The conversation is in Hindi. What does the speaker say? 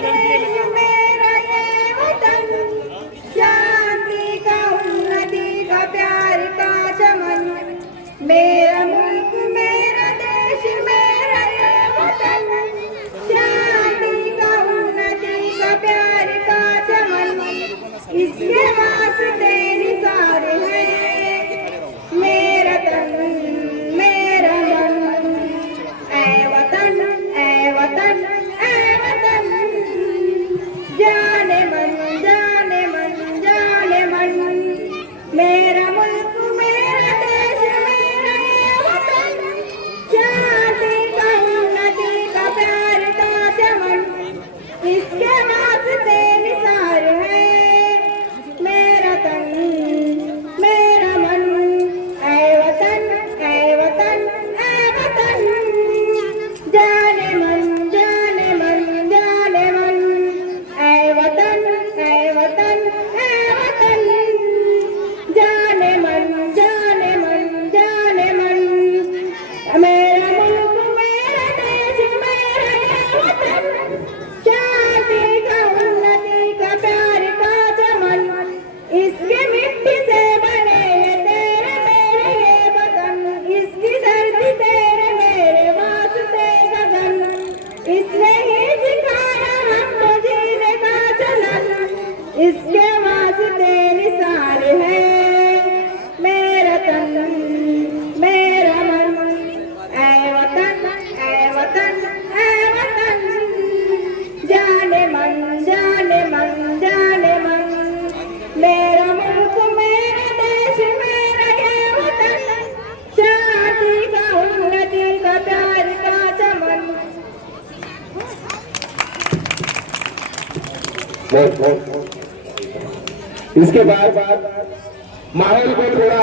देश मेरा ये वतन, शांति का उन्नति का प्यार का चमन। मेरा मुल्क मेरा देश मेरा ये वतन, शांति का उन्नति का प्यार का चमन। इसके वास्ते निसार है मेरा तन मेरा मन। ऐ वतन ऐ वतन ऐ वतन, जाने मन जाने मन जाने मन। मेरा मुल्क मेरा देश मेरा ये वतन, शांति का उन्नति का प्यार का चमन। इसके वास्ते निसार है मेरा तन मेरा मन। ऐ वतन ऐ वतन ऐ वतन, जाने मन जाने मन जाने मन। ऐ वतन ऐ वतन ऐ वतन, जाने मन जाने मन जाने मन। मेरा मुल्क मेरा देश मेरा ये वतन, शांति का उन्नति का प्यार का चमन। इसकी मिट्टी से बने ये तेरे मेरे ये वतन, इसकी धरती तेरे मेरे वास्ते गगन। इसने ही सिखाया हमको जीने का चलन, इसके वास्ते निसार है मेरा तन मेरा मन। ऐ वतन ऐ वतन ऐ वतन, जाने मन जाने मन जाने मन। मेरा मुल्क मेरा देश मेरा ये वतन, शांति का उन्नति का प्यार का चमन। इसके बाद माहौल को थोड़ा